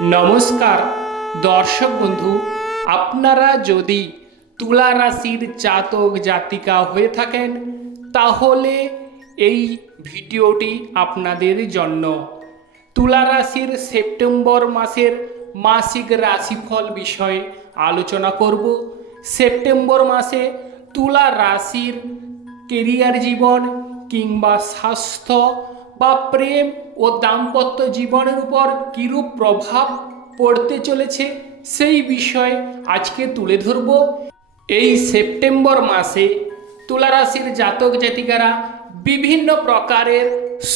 নমস্কার, দর্শক বন্ধু, আপনারা যদি তুলা রাশির জাতক জাতিকা হয়ে থাকেন, তাহলে এই ভিডিওটি আপনাদের জন্য। তুলা রাশির সেপ্টেম্বর মাসের মাসিক রাশিফল বিষয়ে আলোচনা করব। সেপ্টেম্বর মাসে তুলা রাশির কেরিয়ার জীবন কিংবা স্বাস্থ্য বা প্রেম ও দাম্পত্য জীবনের উপর কিরূপ প্রভাব পড়তে চলেছে, সেই বিষয় আজকে তুলে ধরব। এই সেপ্টেম্বর মাসে তুলারাশির জাতক জাতিকারা বিভিন্ন প্রকারের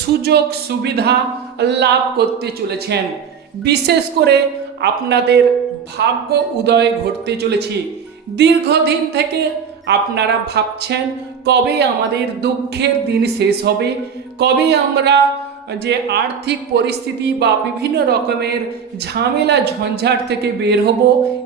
সুযোগ সুবিধা লাভ করতে চলেছেন। বিশেষ করে আপনাদের ভাগ্য উদয় ঘটতে চলেছে। দীর্ঘদিন থেকে আপনারা ভাবছেন, কবে আমাদের দুঃখের দিন শেষ হবে? কবে আমরা যে আর্থিক পরিস্থিতি বা বিভিন্ন রকমের ঝামেলা, ঝঞ্ঝাট থেকে বের হব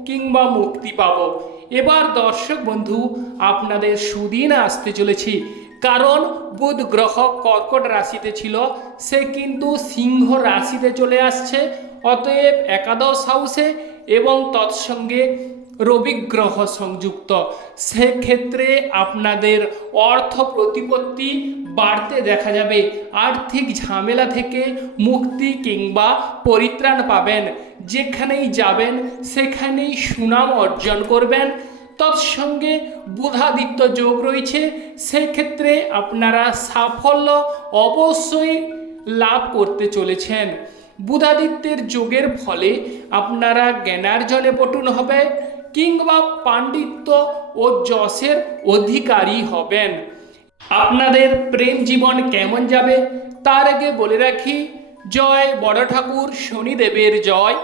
কিংবা মুক্তি পাব। এবার দর্শক বন্ধু, আপনাদের সুদিন আসতে চলেছি। কারণ বুধ গ্রহ কর্কট রাশিতে ছিল, সে কিন্তু সিংহ রাশিতে চলে আসছে। অতএব একাদশ হাউসে এবং তৎসঙ্গে রবি গ্রহ সংযুক্ত। সেক্ষেত্রে আপনাদের অর্থ প্রতিপত্তি বাড়তে দেখা যাবে। আর্থিক ঝামেলা থেকে মুক্তি কিংবা পরিত্রাণ পাবেন। যেখানেই যাবেন, সেখানেই সুনাম অর্জন করবেন। তৎসঙ্গে বুধাদিত্য যোগ রয়েছে। সেক্ষেত্রে আপনারা সাফল্য অবশ্যই লাভ করতে চলেছেন। বুধাদিত্যের যোগের ফলে আপনারা জ্ঞানার্জনে পটুন হবে। কিংবা পাণ্ডিত্য ও যশের অধিকারী হবেন। আপনাদের প্রেম জীবন কেমন যাবে, তার আগে বলে রাখি, জয় বড় ঠাকুর শনিদেবের জয়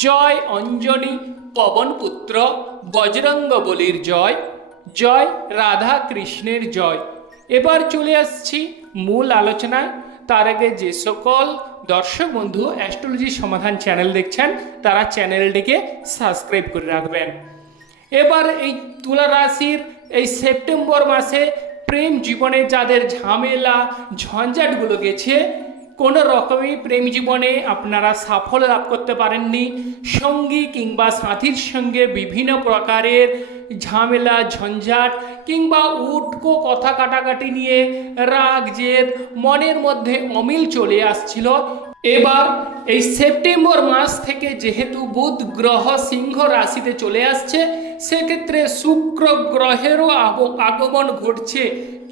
জয় অঞ্জনী পবনপুত্র বজরঙ্গ বলির জয় জয় রাধা কৃষ্ণের জয়। এবার চলে আসছি মূল আলোচনায়। তার আগে যে সকল দর্শক বন্ধু অ্যাস্ট্রোলজি সমাধান চ্যানেল দেখছেন, তারা চ্যানেলটিকে সাবস্ক্রাইব করে রাখবেন। এবার এই তুলা রাশির এই সেপ্টেম্বর মাসে প্রেম জীবনে যাদের ঝামেলা, ঝঞ্ঝাটগুলো গেছে, কোনো রকমই প্রেম জীবনে আপনারা সাফল্য লাভ করতে পারেননি। সঙ্গী কিংবা সাথীর সঙ্গে বিভিন্ন প্রকারের ঝামেলা ঝঞ্ঝাট কিংবা উটকো কথা কাটাকাটি নিয়ে রাগ জেদ মনের মধ্যে অমিল চলে আসছিল। এবার এই সেপ্টেম্বর মাস থেকে যেহেতু বুধ গ্রহ সিংহ রাশিতে চলে আসছে, সেক্ষেত্রে শুক্র গ্রহেরও আগমন ঘটছে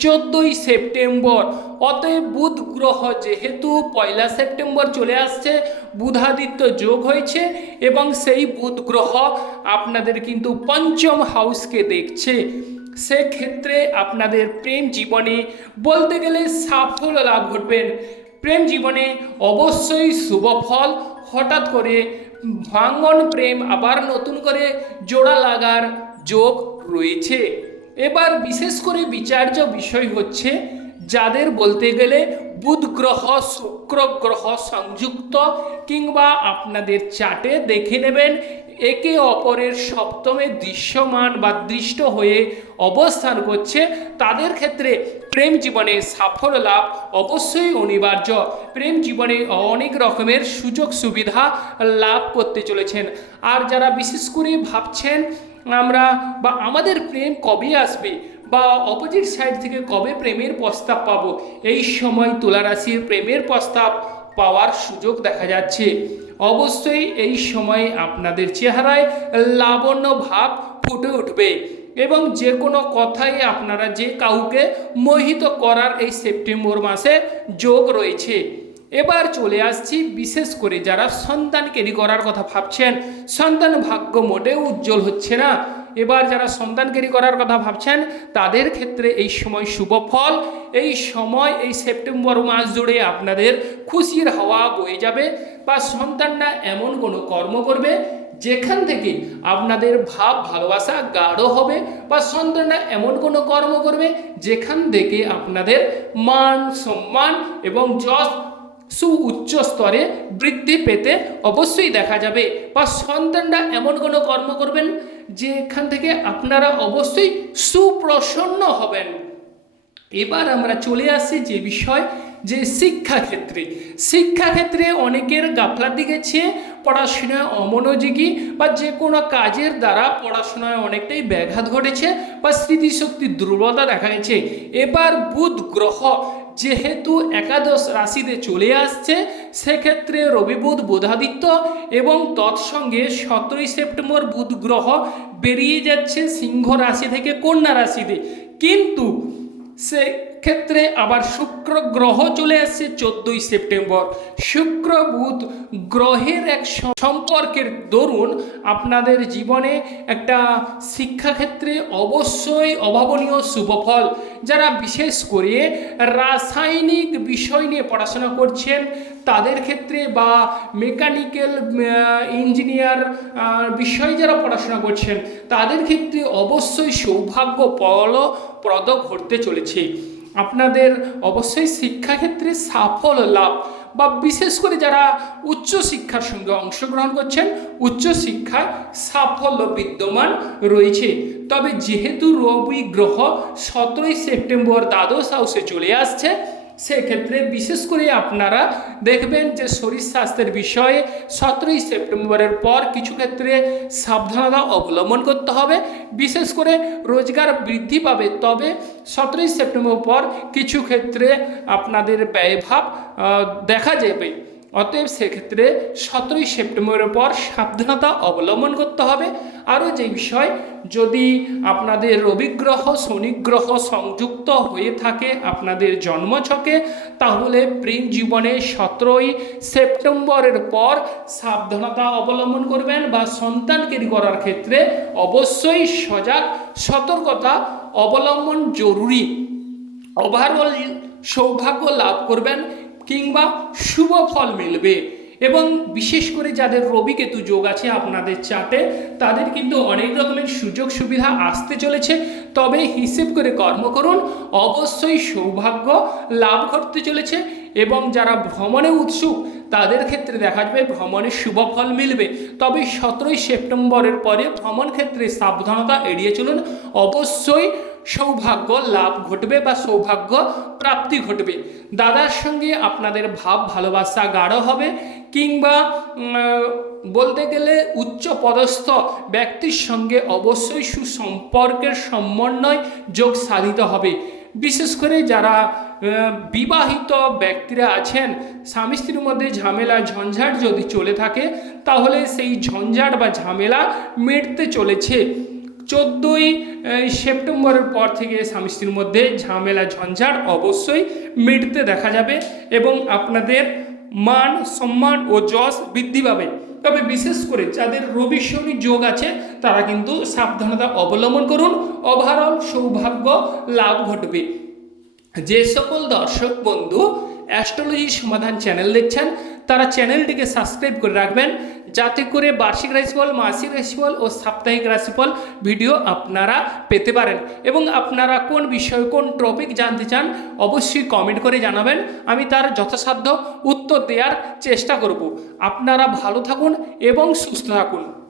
চোদ্দই সেপ্টেম্বর। অতএব বুধ গ্রহ যেহেতু পয়লা সেপ্টেম্বর চলে আসছে, বুধাদিত্য যোগ হয়েছে এবং সেই বুধ গ্রহ আপনাদের কিন্তু পঞ্চম হাউসকে দেখছে। সেক্ষেত্রে আপনাদের প্রেম জীবনে বলতে গেলে সাফল্য লাভ ঘটবেন। প্রেম জীবনে অবশ্যই শুভ ফল। হঠাৎ করে ভাঙ্গন প্রেম আবার নতুন করে জোড়া লাগার যোগ রয়েছে। এবার বিশেষ করে বিচার্য বিষয় হচ্ছে, যাদের বলতে গেলে বুধ গ্রহ শুক্র গ্রহ সংযুক্ত কিংবা আপনাদের চাটে দেখে নেবেন, একে অপরের সপ্তমে দৃশ্যমান বা দৃষ্ট হয়ে অবস্থান করছে। তাদের ক্ষেত্রে প্রেম জীবনে সাফল্য লাভ অবশ্যই অনিবার্য। প্রেম জীবনে অনেক রকমের সুযোগ সুবিধা লাভ করতে চলেছেন। আর যারা বিশেষ করে ভাবছেন, আমরা বা আমাদের প্রেম কবে আসবে? বা অপোজিট সাইড থেকে কবে প্রেমের প্রস্তাব পাবো? এই সময় তুলা রাশির প্রেমের প্রস্তাব পাওয়ার সুযোগ দেখা যাচ্ছে। অবশ্যই এই সময় আপনাদের চেহারায় লাবণ্য ভাব ফুটে উঠবে এবং যে কোনো কথাই আপনারা যে কাউকে মোহিত করার এই সেপ্টেম্বর মাসে যোগ রয়েছে। এবার চলে আসছি বিশেষ করে যারা সন্তান কেরি করার কথা ভাবছেন। সন্তান ভাগ্য মোটেও উজ্জ্বল হচ্ছে না। এবার যারা সন্তান কেরি করার কথা ভাবছেন, তাদের ক্ষেত্রে এই সময় শুভ ফল। এই সময়, এই সেপ্টেম্বর মাস জুড়ে আপনাদের খুশির হাওয়া বয়ে যাবে বা সন্তানরা এমন কোনো কর্ম করবে যেখান থেকে আপনাদের ভাব, ভালোবাসা গাঢ় হবে বা সন্তানরা এমন কোনো কর্ম করবে যেখান থেকে আপনাদের মান সম্মান এবং যশ সুউচ্চ স্তরে বৃদ্ধি পেতে অবশ্যই দেখা যাবে। বা সন্তানরা এমন কোনো কর্ম করবেন যেখান থেকে আপনারা অবশ্যই সুপ্রসন্ন হবেন। এবার আমরা চলে আসি যে বিষয়, যে শিক্ষাক্ষেত্রে। শিক্ষাক্ষেত্রে অনেকের গাফলাতি গেছে পড়াশোনায় অমনোযোগী বা যে কোনো কাজের দ্বারা পড়াশোনায় অনেকটাই ব্যাঘাত ঘটেছে বা স্মৃতিশক্তির দুর্বলতা দেখা গেছে। এবার বুধ গ্রহ যেহেতু একাদশ রাশিতে চলে আসছে, সেক্ষেত্রে রবিবুধ বোধাদিত্য এবং তৎসঙ্গে সতেরোই সেপ্টেম্বর বুধ গ্রহ বেরিয়ে যাচ্ছে সিংহ রাশি থেকে কন্যা রাশিতে। কিন্তু সেক্ষেত্রে আবার শুক্র গ্রহ চলে আসছে চোদ্দই সেপ্টেম্বর। শুক্র বুধ গ্রহের এক সম্পর্কের দরুন আপনাদের জীবনে একটা শিক্ষাক্ষেত্রে অবশ্যই অভাবনীয় শুভফল যারা বিশেষ করে রাসায়নিক বিষয় নিয়ে পড়াশোনা করছেন, তাদের ক্ষেত্রে বা মেকানিক্যাল ইঞ্জিনিয়ার বিষয়ে যারা পড়াশোনা করছেন, তাদের ক্ষেত্রে অবশ্যই সৌভাগ্য ফলপ্রদ ঘটতে চলেছে। আপনাদের অবশ্যই শিক্ষাক্ষেত্রে সাফল লাভ বা বিশেষ করে যারা উচ্চ শিক্ষার সঙ্গে অংশগ্রহণ করছেন, উচ্চ শিক্ষা সাফল্য বিদ্যমান রয়েছে। তবে যেহেতু রবি গ্রহ সতেরোই সেপ্টেম্বর দ্বাদশ হাউসে চলে আসছে সেক্ষেত্রে বিশেষ করে আপনারা দেখবেন যে শরীর স্বাস্থ্যের বিষয়ে সতেরোই সেপ্টেম্বরের পর কিছু ক্ষেত্রে সাবধানতা অবলম্বন করতে হবে। বিশেষ করে রোজগার বৃদ্ধি পাবে। তবে সতেরোই সেপ্টেম্বর পর কিছু ক্ষেত্রে আপনাদের ব্যয়ভাব দেখা যাবে। অতএব সেক্ষেত্রে সতেরোই সেপ্টেম্বরের পর সাবধানতা অবলম্বন করতে হবে। আরও যে বিষয়, যদি আপনাদের রবিগ্রহ, শনিগ্রহ সংযুক্ত হয়ে থাকে আপনাদের জন্মছকে, তাহলে প্রেম জীবনে সতেরোই সেপ্টেম্বরের পর সাবধানতা অবলম্বন করবেন বা সন্তানকেরি করার ক্ষেত্রে অবশ্যই সজাগ, সতর্কতা অবলম্বন জরুরি। ওভারঅল সৌভাগ্য লাভ করবেন। কিংবা শুভ ফল মিলবে। এবং বিশেষ করে যাদের রবি কেতু যোগ আছে আপনাদের চাটে তাদের কিন্তু অনেক রকমের সুযোগ সুবিধা আসতে চলেছে। তবে হিসেব করে কর্ম করুন, অবশ্যই সৌভাগ্য লাভ করতে চলেছে। এবং যারা ভ্রমণে উৎসুক, তাদের ক্ষেত্রে দেখা যাবে ভ্রমণের শুভ ফল মিলবে। তবে সতেরোই সেপ্টেম্বরের পরে ভ্রমণ ক্ষেত্রে সাবধানতা এড়িয়ে চলুন। অবশ্যই সৌভাগ্য লাভ ঘটবে বা সৌভাগ্য প্রাপ্তি ঘটবে। দাদার সঙ্গে আপনাদের ভাব ভালোবাসা গাঢ় হবে কিংবা বলতে গেলে উচ্চ পদস্থ ব্যক্তির সঙ্গে অবশ্যই সুসম্পর্কের সমন্বয় যোগ সাধিত হবে। বিশেষ করে যারা বিবাহিত ব্যক্তিরা আছেন, স্বামী স্ত্রীর মধ্যে ঝামেলা, ঝঞ্ঝাট যদি চলে থাকে, তাহলে সেই ঝঞ্ঝাট বা ঝামেলা মিটতে চলেছে। চোদ্দোই সেপ্টেম্বরের পর থেকে স্বামী স্ত্রীর মধ্যে ঝামেলা, ঝঞ্ঝাট অবশ্যই মিটতে দেখা যাবে এবং আপনাদের মান, সম্মান ও যশ বৃদ্ধি পাবে। তবে বিশেষ করে যাদের রবি শনি যোগ আছে, তারা কিন্তু সাবধানতা অবলম্বন করুন, ওভারঅল সৌভাগ্য লাভ ঘটবে। যে সকল দর্শক বন্ধু, অ্যাস্ট্রোলজি সমাধান চ্যানেল দেখছেন তারা চ্যানেলটিকে সাবস্ক্রাইব করে রাখবেন। যাতে করে বার্ষিক রাশিফল, মাসিক রাশিফল ও সাপ্তাহিক রাশিফল ভিডিও আপনারা পেতে পারেন। এবং আপনারা কোন বিষয়, কোন টপিক জানতে চান, অবশ্যই কমেন্ট করে জানাবেন। আমি তার যথাসাধ্য উত্তর দেওয়ার চেষ্টা করব। আপনারা ভালো থাকুন এবং সুস্থ থাকুন।